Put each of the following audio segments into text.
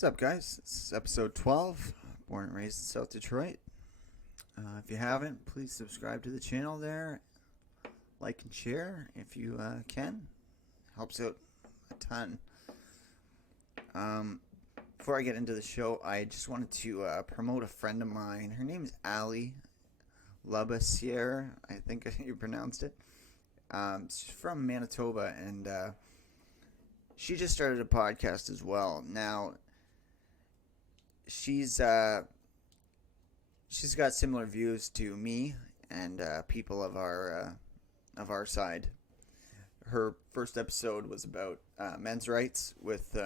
What's up, guys? This is episode 12, born and raised in South Detroit. If you haven't, please subscribe to the channel there. Like and share if you can. Helps out a ton. Before I get into the show, I just wanted to promote a friend of mine. Her name is Allie Labassiere, I think you pronounced it. She's from Manitoba, and she just started a podcast as well. Now, she's got similar views to me and people of our side. Her first episode was about men's rights with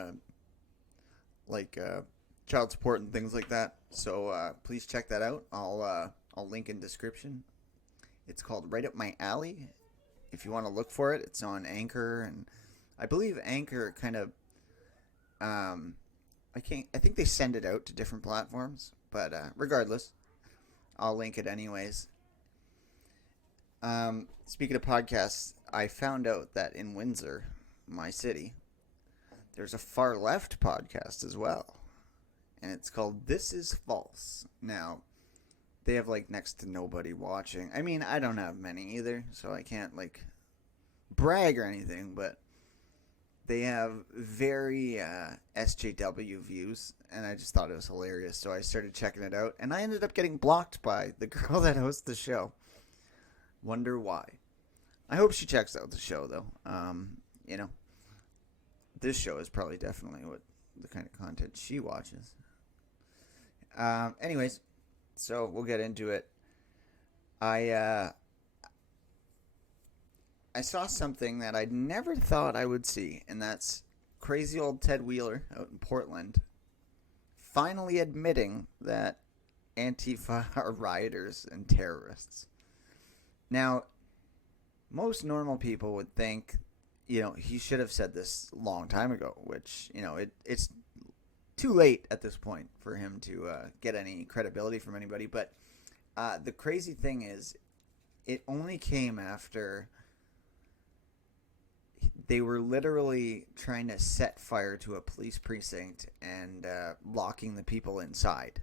child support and things like that. So please check that out. I'll link in description. It's called Right Up My Alley. If you want to look for it, it's on Anchor, and I believe Anchor kind of I think they send it out to different platforms, but regardless, I'll link it anyways. Speaking of podcasts, I found out that in Windsor, my city, there's a far left podcast as well, and it's called This Is False. Now, they have next to nobody watching. I mean, I don't have many either, so I can't brag or anything, but they have very SJW views, and I just thought it was hilarious, so I started checking it out, and I ended up getting blocked by the girl that hosts the show. Wonder why. I hope she checks out the show, though. This show is probably definitely what the kind of content she watches. Anyways, so we'll get into it. I saw something that I'd never thought I would see, and that's crazy old Ted Wheeler out in Portland finally admitting that Antifa are rioters and terrorists. Now, most normal people would think, he should have said this a long time ago, which, it's too late at this point for him to get any credibility from anybody. But the crazy thing is, it only came after they were literally trying to set fire to a police precinct and locking the people inside.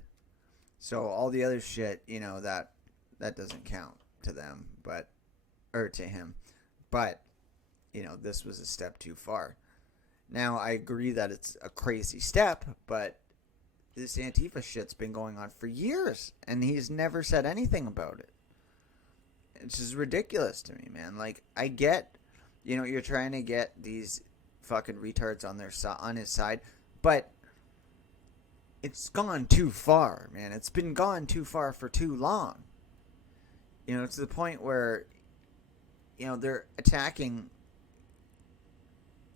So all the other shit, that doesn't count to them, or to him. But, this was a step too far. Now, I agree that it's a crazy step, but this Antifa shit's been going on for years, and he's never said anything about it. It's just ridiculous to me, man. I get, you're trying to get these fucking retards on his side, but it's gone too far, man. It's been gone too far for too long. To the point where, they're attacking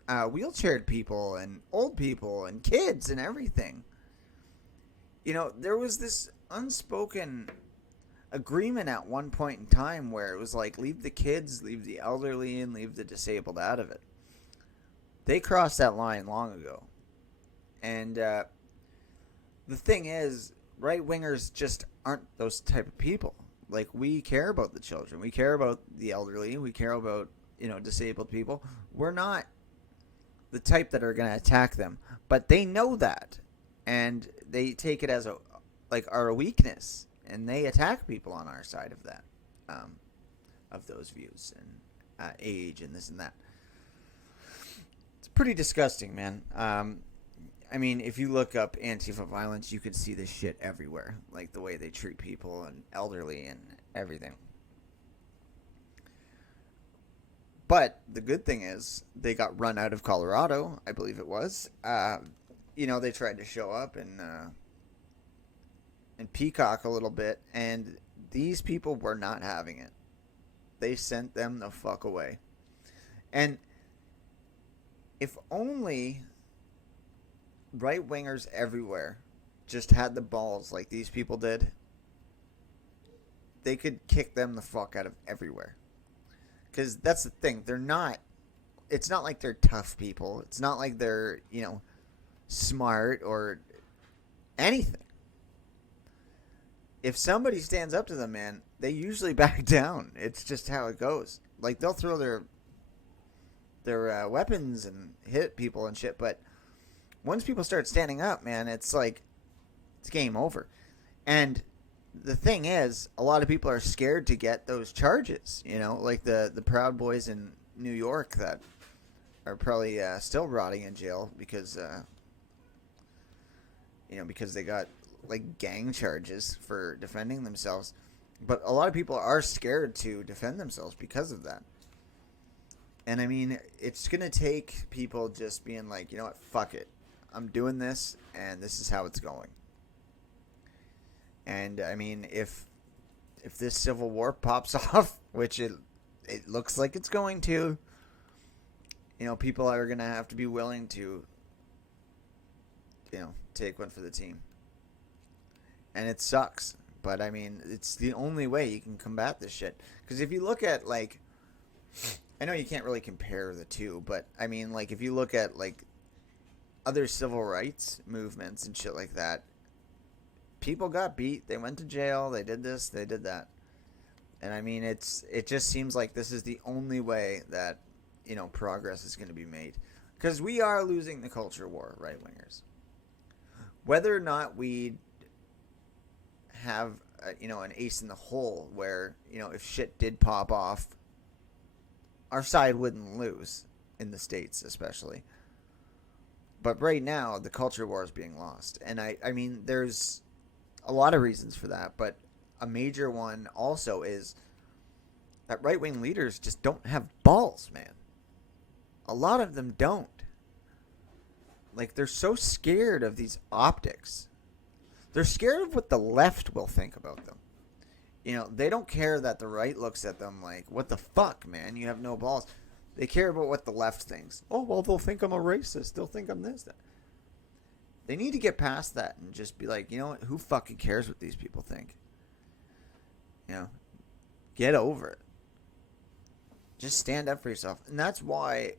wheelchaired people and old people and kids and everything. There was this unspoken agreement at one point in time where it was leave the kids, leave the elderly, and leave the disabled out of it. They crossed that line long ago. And the thing is, right-wingers just aren't those type of people. We care about the children. We care about the elderly. We care about, disabled people. We're not the type that are going to attack them. But they know that. And they take it as our weakness. And they attack people on our side of that. Of those views and age and this and that. It's pretty disgusting, man. If you look up Antifa violence, you could see this shit everywhere. The way they treat people and elderly and everything. But the good thing is, they got run out of Colorado, I believe it was. They tried to show up and peacock a little bit, and these people were not having it. They sent them the fuck away. And if only right-wingers everywhere just had the balls like these people did, they could kick them the fuck out of everywhere. Because that's the thing. It's not like they're tough people. It's not like they're, smart or anything. If somebody stands up to them, man, they usually back down. It's just how it goes. They'll throw their weapons and hit people and shit, but once people start standing up, man, it's like it's game over. And the thing is, a lot of people are scared to get those charges. You know, like the Proud Boys in New York that are probably still rotting in jail because because they got like gang charges for defending themselves. But a lot of people are scared to defend themselves because of that. And I mean, it's going to take people just being like, you know what, fuck it. I'm doing this, and this is how it's going. And I mean, if this civil war pops off, which it looks like it's going to, people are going to have to be willing to, take one for the team. And it sucks. But I mean, it's the only way you can combat this shit. Because if you look at, like, I know you can't really compare the two, but I mean, like, if you look at, like, other civil rights movements and shit like that, people got beat, they went to jail, they did this, they did that. And I mean, it just seems like this is the only way that, progress is going to be made. Because we are losing the culture war, right-wingers. Whether or not we have, an ace in the hole where, if shit did pop off, our side wouldn't lose, in the States especially. But right now, the culture war is being lost. And I mean, there's a lot of reasons for that, but a major one also is that right-wing leaders just don't have balls, man. A lot of them don't. Like, they're so scared of these optics. They're scared of what the left will think about them. They don't care that the right looks at them like, what the fuck, man? You have no balls. They care about what the left thinks. Oh, well, they'll think I'm a racist. They'll think I'm this, that. They need to get past that and just be like, you know what? Who fucking cares what these people think? Get over it. Just stand up for yourself. And that's why,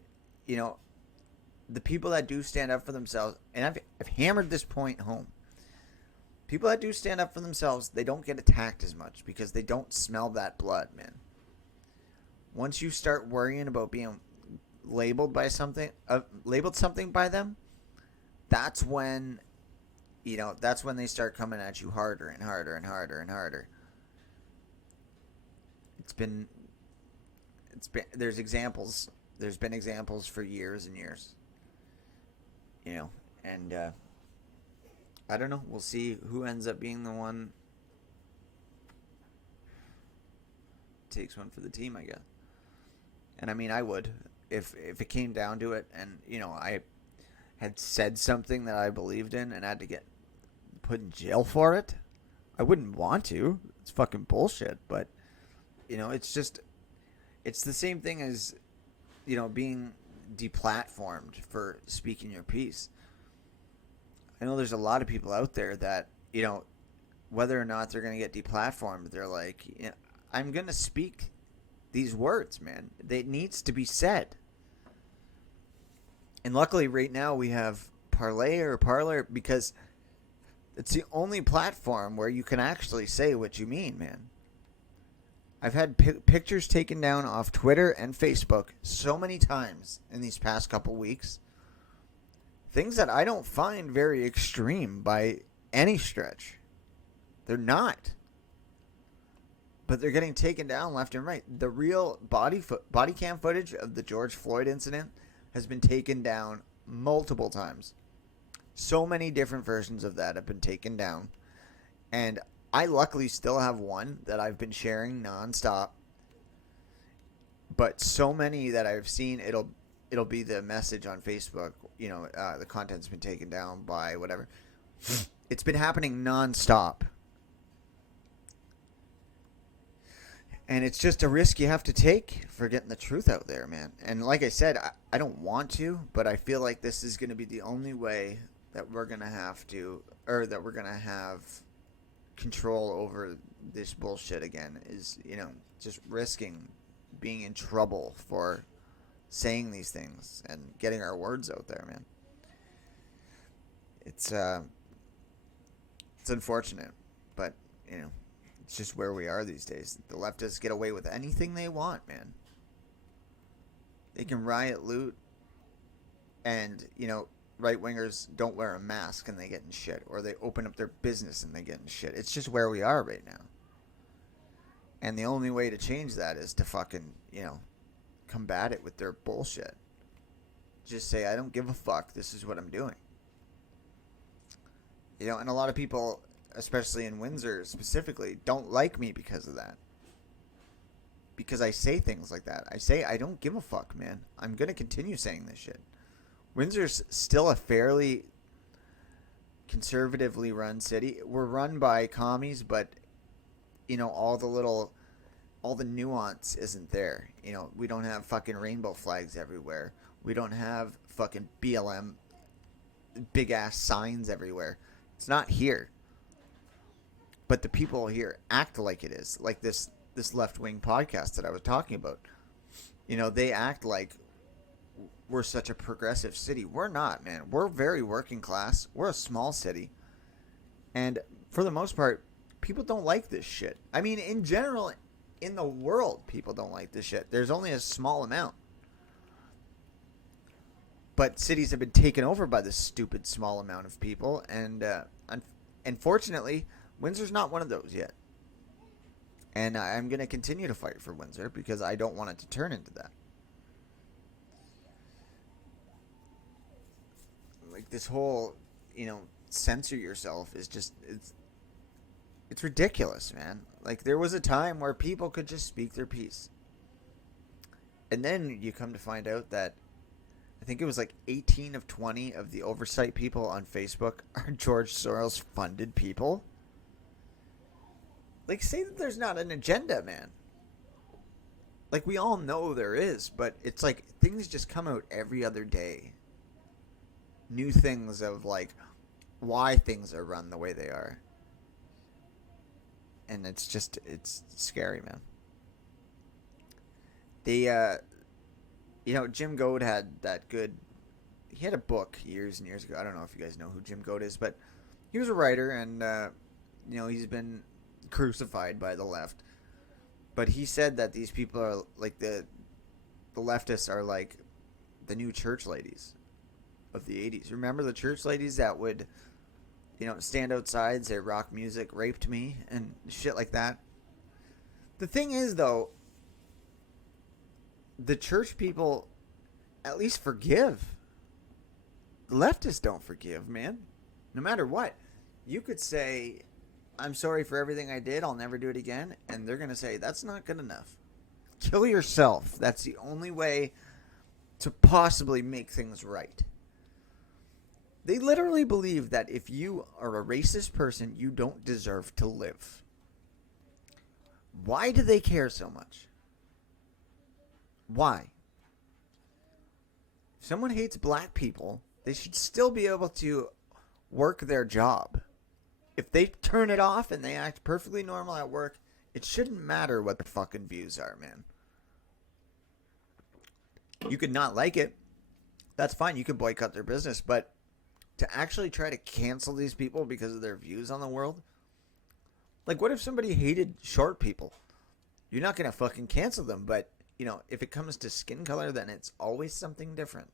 the people that do stand up for themselves, and I've hammered this point home. People that do stand up for themselves, they don't get attacked as much because they don't smell that blood, man. Once you start worrying about being labeled by something, labeled something by them, that's when they start coming at you harder and harder and harder and harder. There's been examples for years and years. And I don't know. We'll see who ends up being the one takes one for the team, I guess. And I mean, I would if it came down to it, and I had said something that I believed in and had to get put in jail for it. I wouldn't want to. It's fucking bullshit. But it's the same thing as being deplatformed for speaking your piece. I know there's a lot of people out there that, whether or not they're going to get deplatformed, they're like, I'm going to speak these words, man. It needs to be said. And luckily right now we have Parler because it's the only platform where you can actually say what you mean, man. I've had pictures taken down off Twitter and Facebook so many times in these past couple weeks. Things that I don't find very extreme by any stretch. They're not. But they're getting taken down left and right. The real body cam footage of the George Floyd incident has been taken down multiple times. So many different versions of that have been taken down. And I luckily still have one that I've been sharing nonstop. But so many that I've seen, it'll be the message on Facebook. The content's been taken down by whatever. It's been happening nonstop. And it's just a risk you have to take for getting the truth out there, man. And like I said, I don't want to, but I feel like this is going to be the only way that we're going to have to, or that we're going to have control over this bullshit again, is, just risking being in trouble for saying these things and getting our words out there, man. It's unfortunate, but, it's just where we are these days. The leftists get away with anything they want, man. They can riot, loot, and, right-wingers don't wear a mask and they get in shit, or they open up their business and they get in shit. It's just where we are right now. And the only way to change that is to fucking, combat it with their bullshit. Just say, I don't give a fuck. This is what I'm doing. And a lot of people, especially in Windsor specifically, don't like me because of that. Because I say things like that. I say, I don't give a fuck, man. I'm going to continue saying this shit. Windsor's still a fairly conservatively run city. We're run by commies, but, all the nuance isn't there. We don't have fucking rainbow flags everywhere. We don't have fucking BLM big ass signs everywhere. It's not here. But the people here act like it is. Like this left-wing podcast that I was talking about. They act like we're such a progressive city. We're not, man. We're very working class. We're a small city. And for the most part, people don't like this shit. I mean, in general, in the world, people don't like this shit. There's only a small amount. But cities have been taken over by this stupid small amount of people. And unfortunately, Windsor's not one of those yet. And I'm going to continue to fight for Windsor because I don't want it to turn into that. Like this whole, censor yourself is just, it's ridiculous, man. Like there was a time where people could just speak their piece. And then you come to find out that I think it was like 18 of 20 of the oversight people on Facebook are George Soros funded people. Like, say that there's not an agenda, man. Like, we all know there is, but it's like things just come out every other day. New things of, like, why things are run the way they are. And it's scary, man. Jim Goad had that good... He had a book years and years ago. I don't know if you guys know who Jim Goad is, but he was a writer, and, he's been crucified by the left. But he said that these people are like the leftists are like the new church ladies of the 80s. Remember the church ladies that would, stand outside, say rock music raped me and shit like that? The thing is, though, the church people at least forgive. The leftists don't forgive, man. No matter what. You could say, I'm sorry for everything I did. I'll never do it again. And they're going to say, that's not good enough. Kill yourself. That's the only way to possibly make things right. They literally believe that if you are a racist person, you don't deserve to live. Why do they care so much? Why? If someone hates black people, they should still be able to work their job. If they turn it off and they act perfectly normal at work, it shouldn't matter what their fucking views are, man. You could not like it. That's fine. You could boycott their business. But to actually try to cancel these people because of their views on the world? Like, what if somebody hated short people? You're not going to fucking cancel them. But, if it comes to skin color, then it's always something different.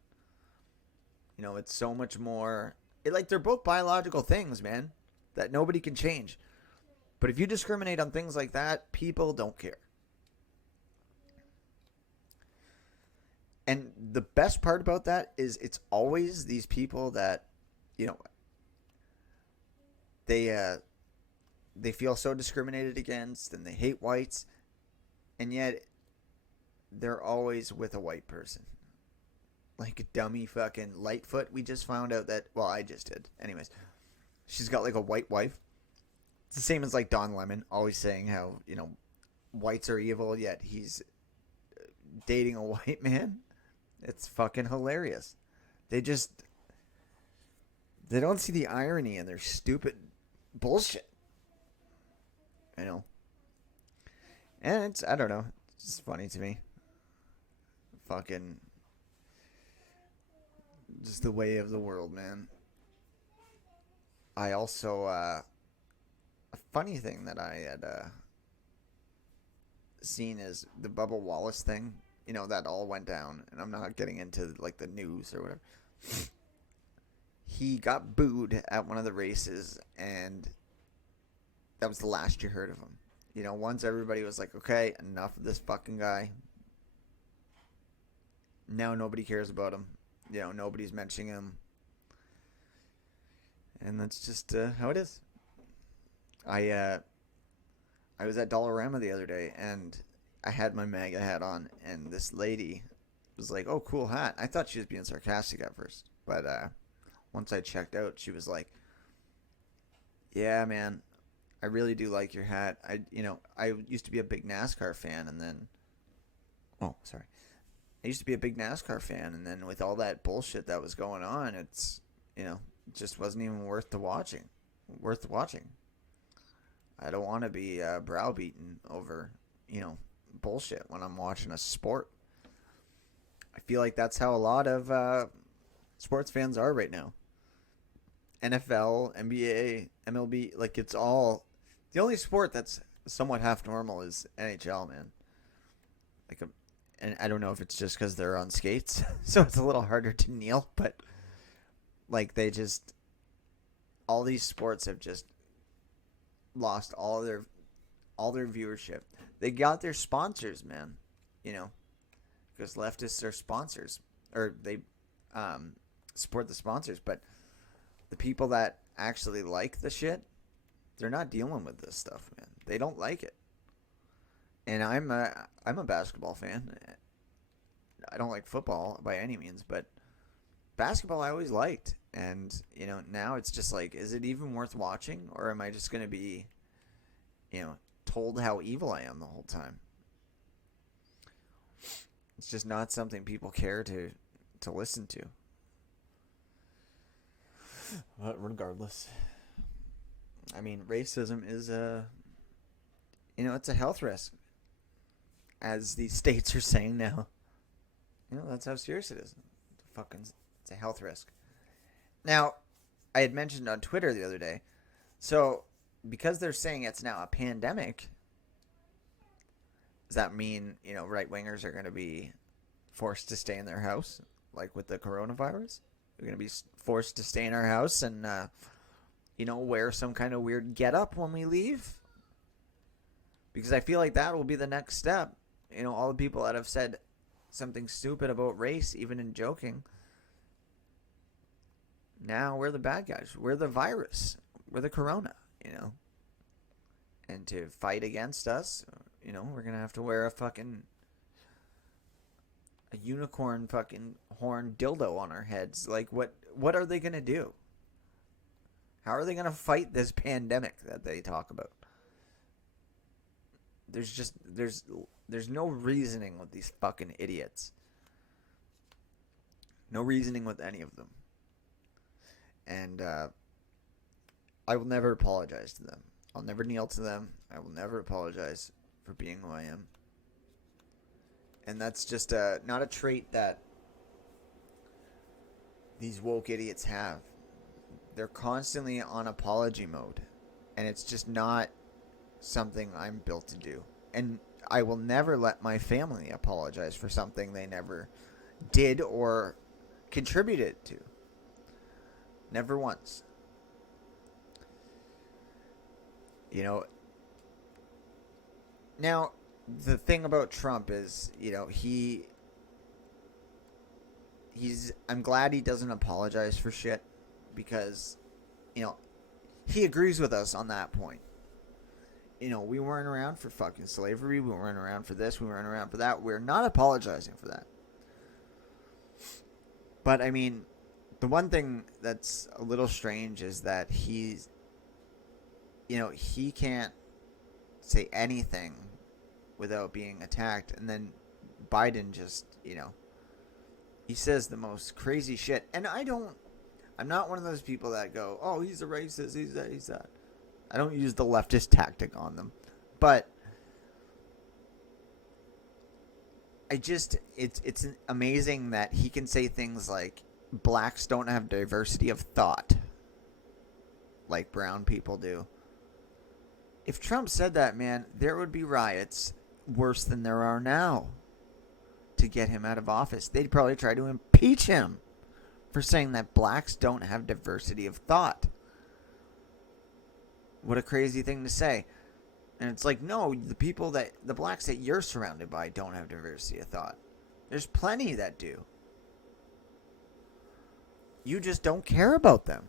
It's so much more... they're both biological things, man. That nobody can change. But if you discriminate on things like that, people don't care. And the best part about that is it's always these people that, they feel so discriminated against and they hate whites. And yet they're always with a white person. Like a dummy fucking Lightfoot. We just found out that, well, I just did. Anyways. She's got like a white wife. It's the same as like Don Lemon, always saying how, whites are evil, yet he's dating a white man. It's fucking hilarious. They don't see the irony in their stupid bullshit. And I don't know. It's just funny to me. Fucking, just the way of the world, man. I also, a funny thing that I had seen is the Bubba Wallace thing. That all went down. And I'm not getting into, like, the news or whatever. he got booed at one of the races, and that was the last you heard of him. You know, once everybody was like, okay, enough of this fucking guy. Now nobody cares about him. You know, nobody's mentioning him. And that's just how it is. I was at Dollarama the other day, and I had my MAGA hat on, and this lady was like, oh, cool hat. I thought she was being sarcastic at first, but once I checked out, she was like, yeah, man, I really do like your hat. I used to be a big NASCAR fan, and then, I used to be a big NASCAR fan, and then with all that bullshit that was going on, it's, it just wasn't even worth watching. I don't want to be browbeaten over, bullshit when I'm watching a sport. I feel like that's how a lot of sports fans are right now. NFL, NBA, MLB, like it's all... The only sport that's somewhat half normal is NHL, man. And I don't know if it's just because they're on skates, so it's a little harder to kneel, but like all these sports have just lost all their viewership. They got their sponsors, man, because leftists are sponsors, or they support the sponsors, but the people that actually like the shit, they're not dealing with this stuff, man. They don't like it. And I'm a basketball fan. I don't like football by any means, but basketball I always liked. And, now it's just like, is it even worth watching? Or am I just going to be, told how evil I am the whole time? It's just not something people care to listen to. But regardless, I mean, racism is it's a health risk, as these states are saying now. That's how serious it is. It's a health risk. Now, I had mentioned on Twitter the other day, so because they're saying it's now a pandemic, does that mean, right-wingers are going to be forced to stay in their house, like with the coronavirus? We're going to be forced to stay in our house and, wear some kind of weird get-up when we leave? Because I feel like that will be the next step. All the people that have said something stupid about race, even in joking, now we're the bad guys. We're the virus. We're the corona, And to fight against us, we're going to have to wear a unicorn fucking horn dildo on our heads. Like, what are they going to do? How are they going to fight this pandemic that they talk about? There's no reasoning with these fucking idiots. No reasoning with any of them. And I will never apologize to them. I'll never kneel to them. I will never apologize for being who I am. And that's just not a trait that these woke idiots have. They're constantly on apology mode. And it's just not something I'm built to do. And I will never let my family apologize for something they never did or contributed to. Never once. Now, the thing about Trump is, I'm glad he doesn't apologize for shit, because, he agrees with us on that point. We weren't around for fucking slavery. We weren't around for this. We weren't around for that. We're not apologizing for that. But, I mean, the one thing that's a little strange is that he can't say anything without being attacked. And then Biden just, he says the most crazy shit. And I'm not one of those people that go, oh, he's a racist, he's that, he's that. I don't use the leftist tactic on them. But it's amazing that he can say things like, blacks don't have diversity of thought like brown people do. If Trump said that, man, there would be riots worse than there are now to get him out of office. They'd probably try to impeach him for saying that blacks don't have diversity of thought. What a crazy thing to say. And it's like, no, the blacks that you're surrounded by don't have diversity of thought. There's plenty that do. You just don't care about them.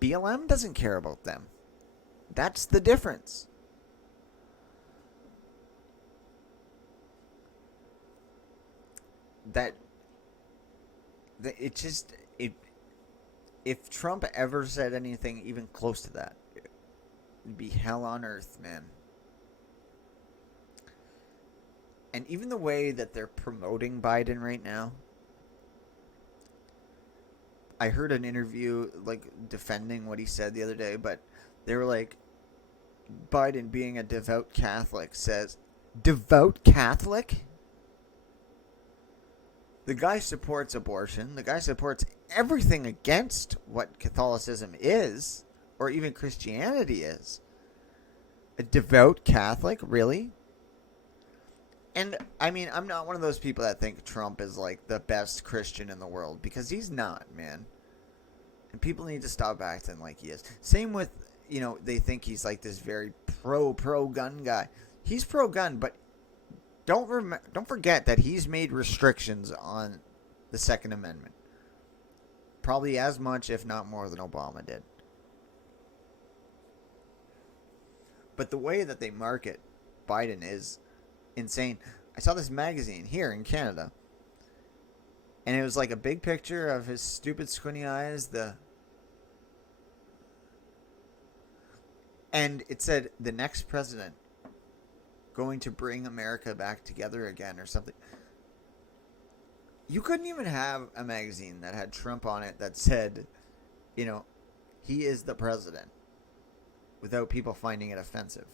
BLM doesn't care about them. That's the difference. If Trump ever said anything even close to that, it'd be hell on earth, man. And even the way that they're promoting Biden right now, I heard an interview like defending what he said the other day, but they were like, Biden, being a devout Catholic, says, devout Catholic? The guy supports abortion. The guy supports everything against what Catholicism is, or even Christianity is. A devout Catholic? Really? And, I mean, I'm not one of those people that think Trump is, like, the best Christian in the world, because he's not, man. And people need to stop acting like he is. Same with, you know, they think he's, like, this very pro-gun guy. He's pro-gun, but don't forget that he's made restrictions on the Second Amendment. Probably as much, if not more, than Obama did. But the way that they market Biden is insane. I saw this magazine here in Canada, and it was like a big picture of his stupid squinty eyes, and it said, the next president going to bring America back together again, or something. You couldn't even have a magazine that had Trump on it that said, you know, he is the president, without people finding it offensive.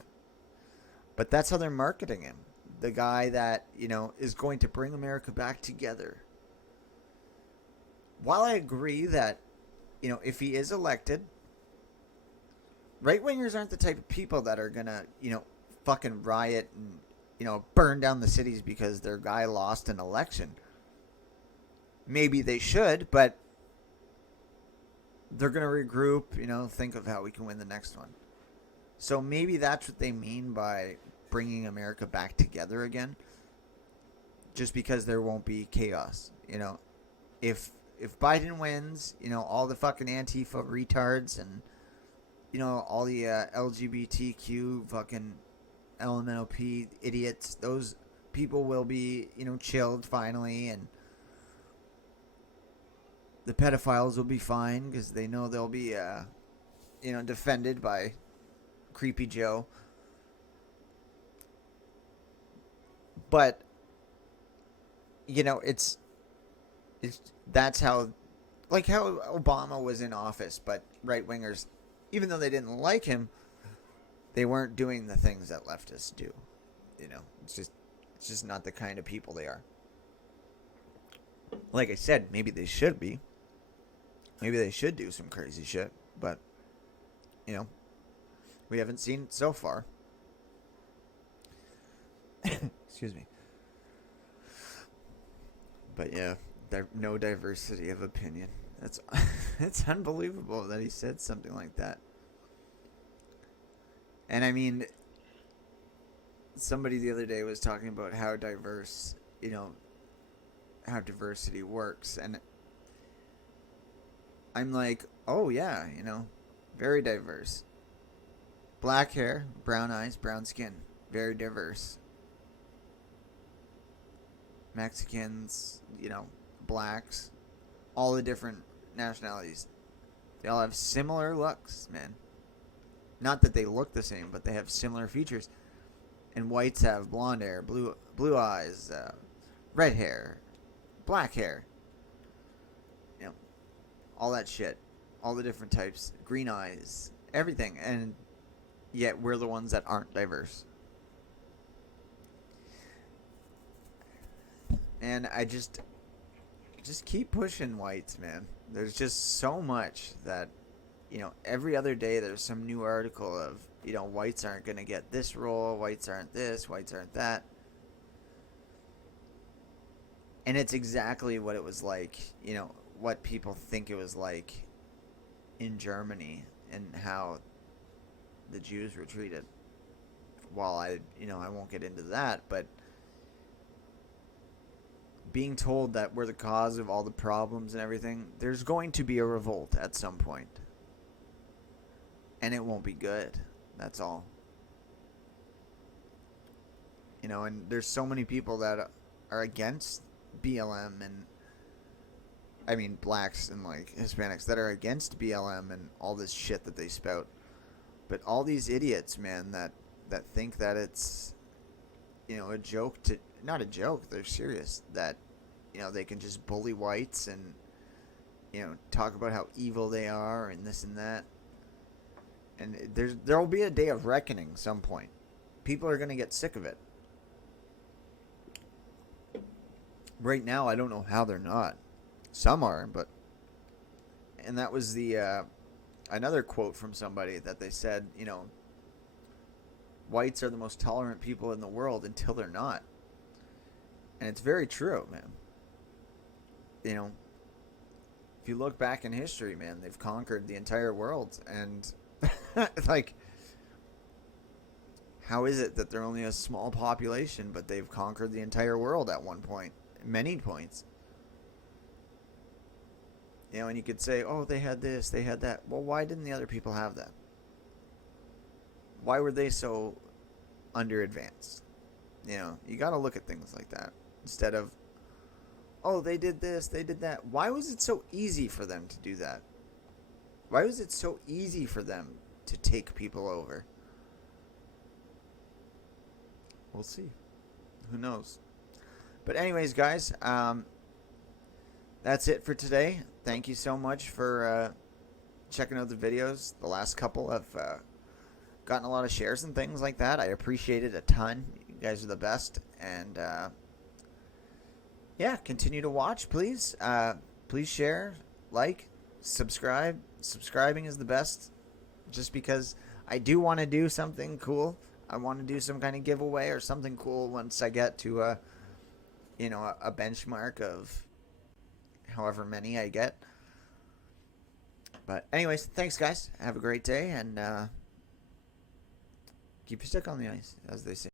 But that's how they're marketing him. The guy that, you know, is going to bring America back together. While I agree that, you know, if he is elected, right-wingers aren't the type of people that are going to, you know, fucking riot and, you know, burn down the cities because their guy lost an election. Maybe they should, but they're going to regroup, you know, think of how we can win the next one. So maybe that's what they mean by bringing America back together again. Just because there won't be chaos, you know. If Biden wins, you know, all the fucking Antifa retards and, you know, all the LGBTQ fucking LMNOP idiots, those people will be, you know, chilled finally, and the pedophiles will be fine because they know they'll be, you know, defended by Creepy Joe. But, you know, it's that's how, like how Obama was in office, but right-wingers, even though they didn't like him, they weren't doing the things that leftists do. You know, it's just not the kind of people they are. Like I said, maybe they should be. Maybe they should do some crazy shit, but, you know, we haven't seen it so far. Excuse me. But yeah, no diversity of opinion. It's unbelievable that he said something like that. And I mean, somebody the other day was talking about how diverse, you know, how diversity works, and I'm like, oh yeah, you know, very diverse. Black hair, brown eyes, brown skin, very diverse. Mexicans, you know, blacks, all the different nationalities. They all have similar looks, man. Not that they look the same, but they have similar features. And whites have blonde hair, blue eyes, red hair, black hair. You know, all that shit. All the different types. Green eyes. Everything. And yet we're the ones that aren't diverse. And I just keep pushing whites, man. There's just so much that, you know, every other day there's some new article of, you know, whites aren't going to get this role, whites aren't this, whites aren't that. And it's exactly what it was like, you know, what people think it was like in Germany and how the Jews were treated. While I won't get into that, but being told that we're the cause of all the problems and everything, there's going to be a revolt at some point. And it won't be good. That's all. And there's so many people that are against BLM and I mean blacks and like Hispanics that are against BLM and all this shit that they spout. But all these idiots, man, that think that it's a joke to not a joke, they're serious that they can just bully whites and talk about how evil they are and this and that. And there will be a day of reckoning some point. People are going to get sick of it. Right now, I don't know how they're not. Some are, but... And that was the... another quote from somebody that they said, whites are the most tolerant people in the world until they're not. And it's very true, man. If you look back in history, man, they've conquered the entire world. And, like... How is it that they're only a small population, but they've conquered the entire world at one point? Many points. And you could say, oh, they had this, they had that. Well, why didn't the other people have that? Why were they so under advanced? You got to look at things like that. Instead of, oh, they did this, they did that. Why was it so easy for them to do that? Why was it so easy for them to take people over? We'll see. Who knows? But anyways, guys, that's it for today. Thank you so much for checking out the videos. The last couple have gotten a lot of shares and things like that. I appreciate it a ton. You guys are the best. And, yeah, continue to watch, please. Please share, like, subscribe. Subscribing is the best just because I do want to do something cool. I want to do some kind of giveaway or something cool once I get to a benchmark of however many I get. But anyways, thanks guys. Have a great day and keep your stick on the ice, as they say.